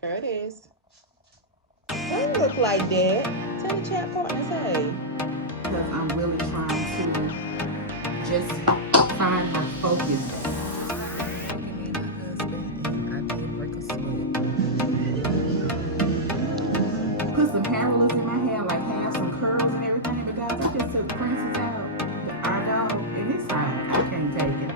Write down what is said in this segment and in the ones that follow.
Curtis, don't look like that. Tell the chat partners, hey. Because I'm really trying to just find my focus. Me and my husband, and I did break a sweat. Put some hair rollers in my hair, like have some curls and everything. But guys, I just took Princess out, our dog, and it's hot. I can't take it.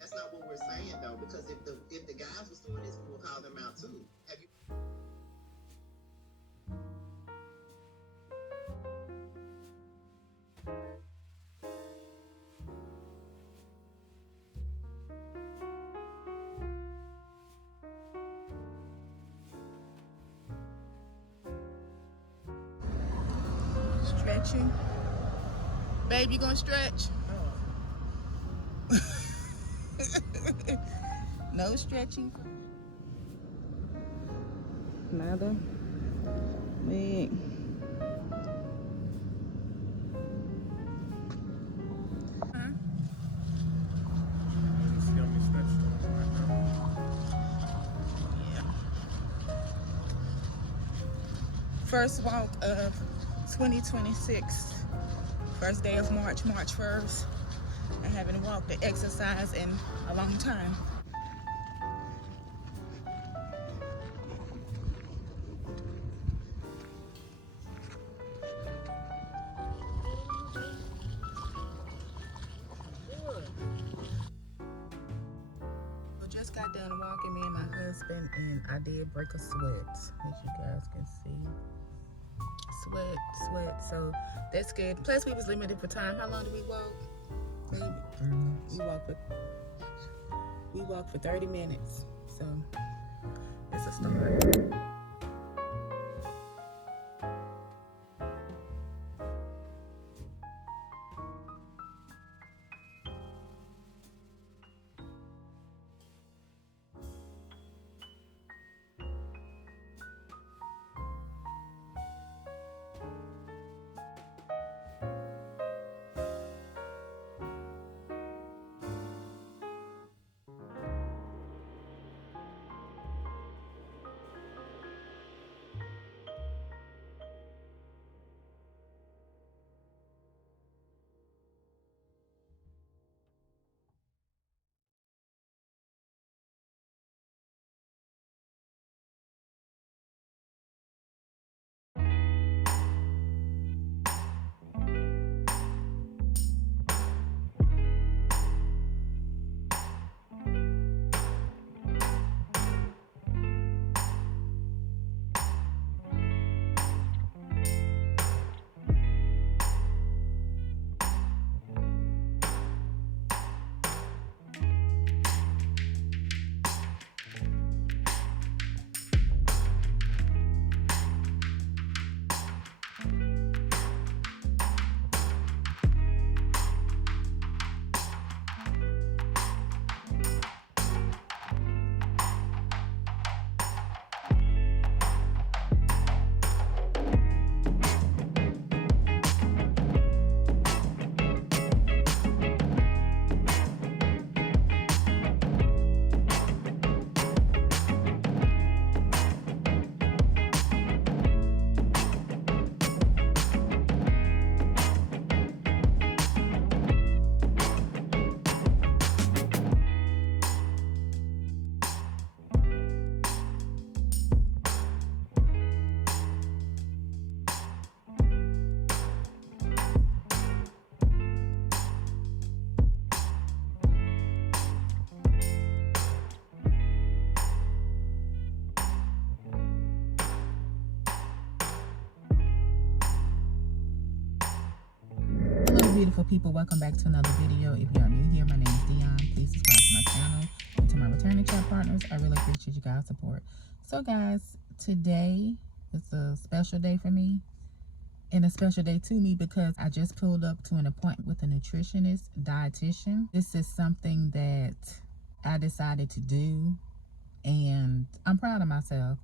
That's not what we're saying though, because if the guys was doing this, we will call them out too. Have you? Stretching. Babe, you gonna stretch? No stretching. Another leg. First walk of 2026. First day of March, March 1st. I haven't walked or exercised in a long time. Just got done walking, me and my husband, and I did break a sweat, as you guys can see. Sweat, so that's good. Plus we was limited for time. How long did we walk? Maybe 3 minutes. We walked for 30 minutes, so it's a start. Beautiful people, welcome back to another video. If you are new here, my name is Dionne. Please subscribe to my channel and to my returning chat partners. I really appreciate you guys' support. So guys, today is a special day for me, And a special day to me because I just pulled up to an appointment with a nutritionist, dietitian. This is something that I decided to do, and I'm proud of myself.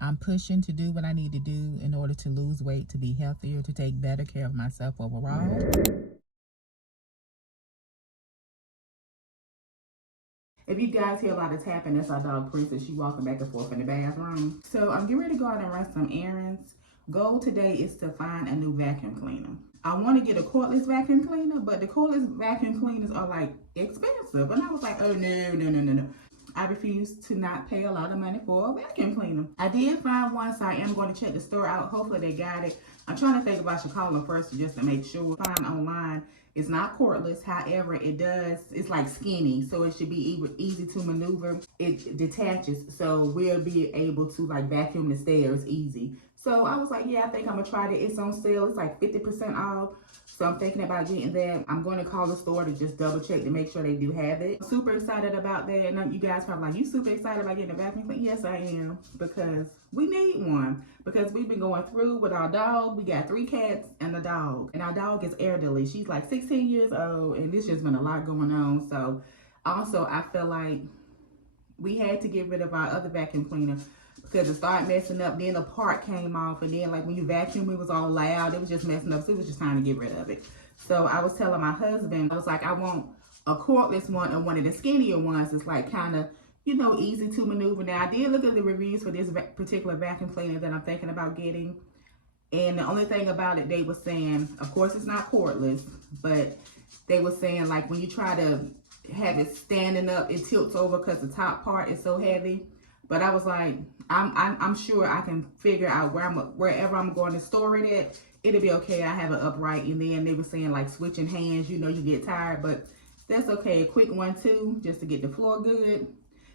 I'm pushing to do what I need to do in order to lose weight, to be healthier, to take better care of myself overall. If you guys hear a lot of tapping, that's our dog Princess. She walking back and forth in the bathroom. So I'm getting ready to go out and run some errands. Goal today is to find a new vacuum cleaner. I want to get a cordless vacuum cleaner, but the cordless vacuum cleaners are like expensive. And I was like, oh no. I refuse to not pay a lot of money for a vacuum cleaner. I did find one, so I am going to check the store out. Hopefully they got it. I'm trying to think if I should call them first just to make sure. Find online. It's not cordless, however, it's like skinny, so it should be easy to maneuver. It detaches, so we'll be able to like vacuum the stairs easy. So I was like, yeah, I think I'm gonna try it. It's on sale, it's like 50% off. So I'm thinking about getting that. I'm going to call the store to just double check to make sure they do have it. I'm super excited about that. And you guys probably like, you super excited about getting a vacuum cleaner? Yes, I am, because we need one. Because we've been going through with our dog. We got 3 cats and a dog. And our dog is elderly. She's like 16 years old, and there's just been a lot going on. So also, I feel like we had to get rid of our other vacuum cleaner because it started messing up. Then the part came off, and then like when you vacuum, it was all loud. It was just messing up, so it was just time to get rid of it. So I was telling my husband, I was like, I want a cordless one or one of the skinnier ones. It's like kind of, you know, easy to maneuver. Now I did look at the reviews for this particular vacuum cleaner that I'm thinking about getting, and the only thing about it, they were saying, of course it's not cordless, but they were saying like when you try to have it standing up, it tilts over because the top part is so heavy. But I was like, I'm sure I can figure out wherever I'm going to store it at, it'll be okay. I have it upright. And then they were saying like switching hands, you know, you get tired, but that's okay. A quick one too, just to get the floor good.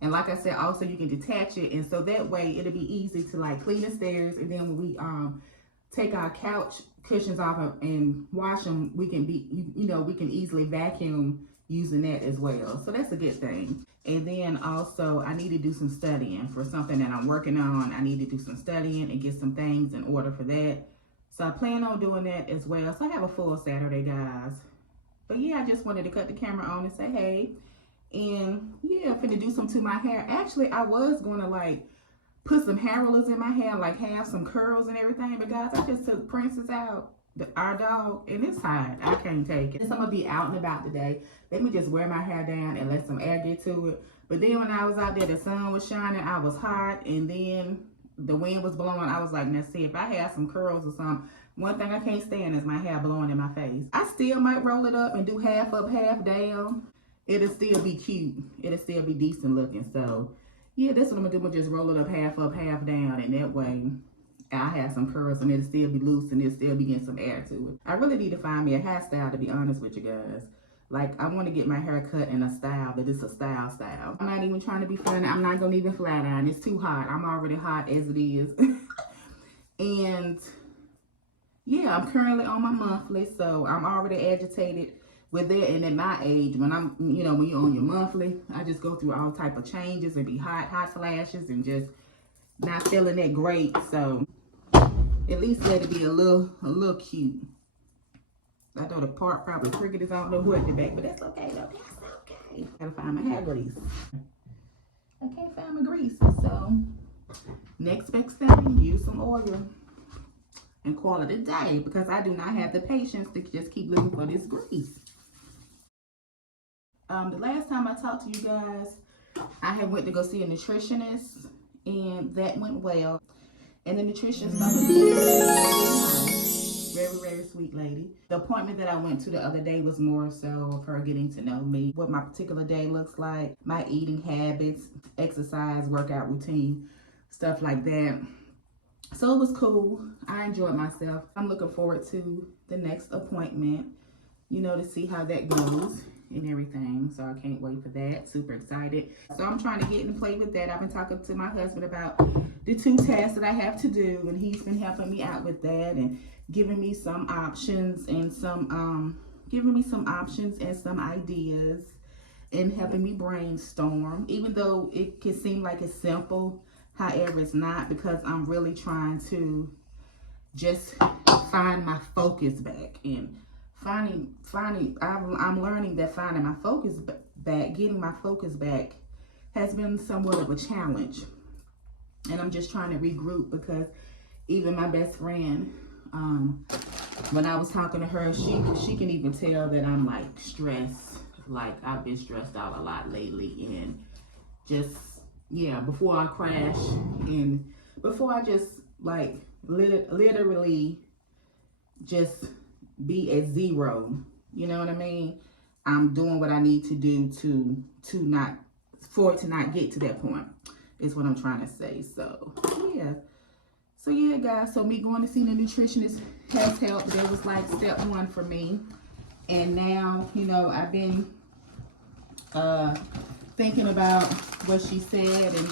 And like I said, also you can detach it, and so that way it'll be easy to like clean the stairs. And then when we take our couch cushions off and wash them, we can we can easily vacuum using that as well. So that's a good thing. And then also I need to do some studying for something that I'm working on. I need to do some studying and get some things in order for that. So I plan on doing that as well. So I have a full Saturday, guys. But yeah, I just wanted to cut the camera on and say hey. And yeah, I'm finna do some to my hair. Actually, I was gonna like put some hair rollers in my hair, like have some curls and everything. But guys, I just took Princess out, our dog, and it's hot. I can't take it. So I'm gonna be out and about today. Let me just wear my hair down and let some air get to it. But then when I was out there, the sun was shining, I was hot, and then the wind was blowing. I was like, now see, if I had some curls or something, one thing I can't stand is my hair blowing in my face. I still might roll it up and do half up, half down. It'll still be cute. It'll still be decent looking. So yeah, that's what I'm gonna do. I'm gonna just roll it up, half down, and that way I'll have some curls and it'll still be loose and it'll still be getting some air to it. I really need to find me a hairstyle, to be honest with you guys. Like, I want to get my hair cut in a style that is a style. I'm not even trying to be funny. I'm not gonna even flat iron. It's too hot. I'm already hot as it is. And yeah, I'm currently on my monthly, so I'm already agitated with that. And at my age, when I'm, when you're on your monthly, I just go through all type of changes and be hot flashes and just not feeling that great. So at least let it be a little cute. I know the part probably crooked as I don't know who at the back, but that's okay though. That's okay. Gotta find my hair grease. I can't find my grease, so next best thing, use some oil and call it a day, because I do not have the patience to just keep looking for this grease. The last time I talked to you guys, I had went to go see a nutritionist, and that went well. And the nutritionist very sweet lady. The appointment that I went to the other day was more so of her getting to know me, what my particular day looks like, my eating habits, exercise, workout routine, stuff like that. So it was cool. I enjoyed myself. I'm looking forward to the next appointment, to see how that goes and everything. So I can't wait for that. Super excited. So I'm trying to get in play with that. I've been talking to my husband about the 2 tests that I have to do, and he's been helping me out with that and giving me some options and some ideas and helping me brainstorm, even though it can seem like it's simple. However, it's not, because I'm really trying to just find my focus back. And I'm learning that finding my focus back, getting my focus back, has been somewhat of a challenge. And I'm just trying to regroup, because even my best friend, when I was talking to her, she can even tell that I'm like stressed. Like I've been stressed out a lot lately, and just, yeah, before I crash and before I just like literally just be at zero, you know what I mean? I'm doing what I need to do to not, for it to not get to that point, is what I'm trying to say. So yeah, guys, so me going to see the nutritionist has helped. That was like step one for me. And now, you know, I've been thinking about what she said and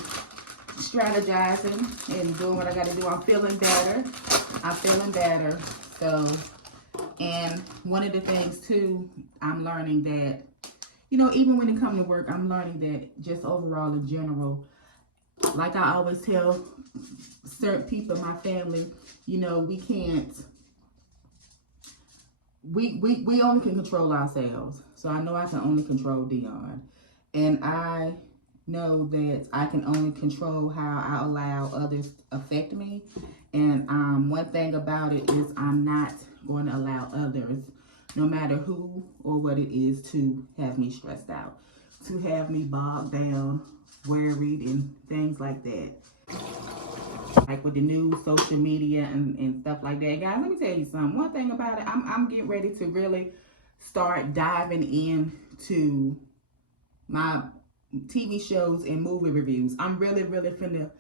strategizing and doing what I got to do. I'm feeling better. So, and one of the things too, I'm learning that, you know, even when it comes to work, I'm learning that just overall in general, like I always tell certain people in my family, you know, we only can control ourselves. So I know I can only control Dionne. And I know that I can only control how I allow others to affect me. And one thing about it is I'm not going to allow others, no matter who or what it is, to have me stressed out, to have me bogged down, worried, and things like that. Like with the news, social media, and stuff like that. Guys, let me tell you something. One thing about it, I'm getting ready to really start diving into my TV shows and movie reviews. I'm really finna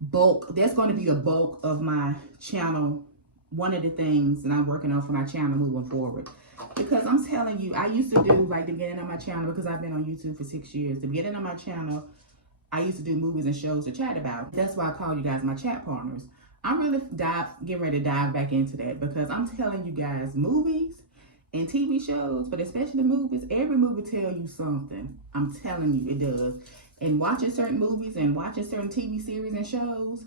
bulk. That's going to be the bulk of my channel. One of the things that I'm working on for my channel moving forward. Because I'm telling you, I used to do like the beginning of my channel, because I've been on YouTube for 6 years. The beginning of my channel, I used to do movies and shows to chat about. That's why I call you guys my chat partners. I'm really getting ready to dive back into that, because I'm telling you guys, movies and TV shows, but especially movies, every movie tell you something. I'm telling you, it does. And watching certain movies and watching certain TV series and shows,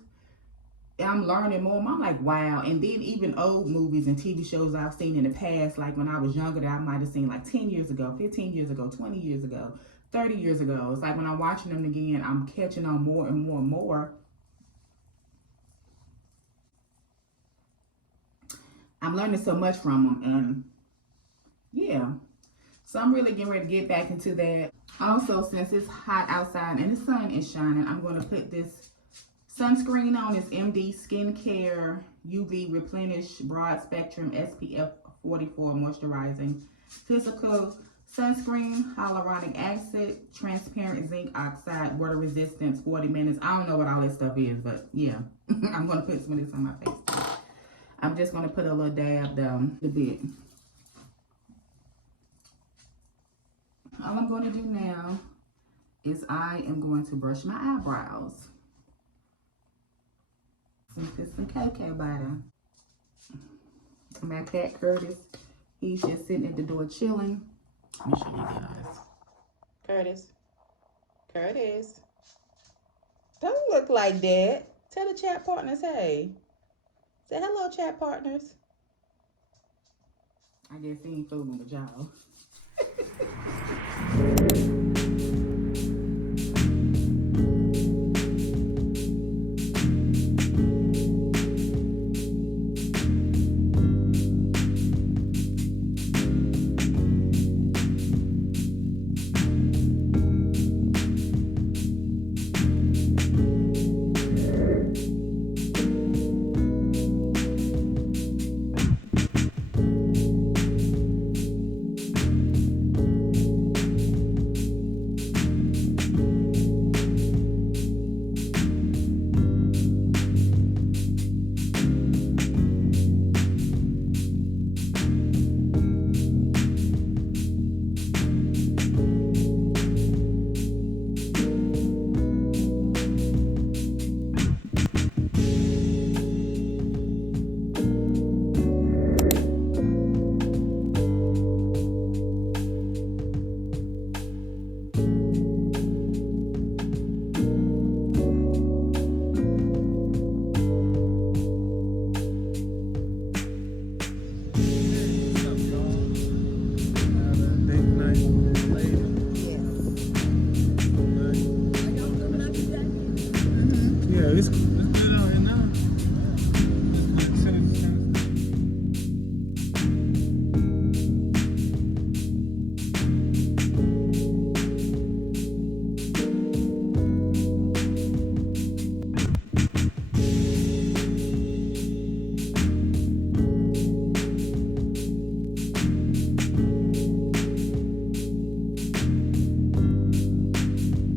I'm learning more. I'm like, wow. And then even old movies and TV shows I've seen in the past, like when I was younger, that I might have seen like 10 years ago, 15 years ago, 20 years ago, 30 years ago. It's like when I'm watching them again, I'm catching on more and more and more. I'm learning so much from them. And yeah, so I'm really getting ready to get back into that. Also, since it's hot outside and the sun is shining, I'm going to put this sunscreen on. This MD Skincare UV Replenish Broad Spectrum SPF 44 Moisturizing Physical Sunscreen, Hyaluronic Acid, Transparent Zinc Oxide, Water Resistance, 40 minutes. I don't know what all this stuff is, but yeah. I'm going to put some of this on my face. I'm just going to put a little dab down the bit. All I'm going to do now is I am going to brush my eyebrows. Put some cocoa butter. My cat Curtis, he's just sitting at the door chilling. Let me show you guys. Curtis. Don't look like that. Tell the chat partners, hey. Say hello, chat partners. I guess he ain't fooling with y'all.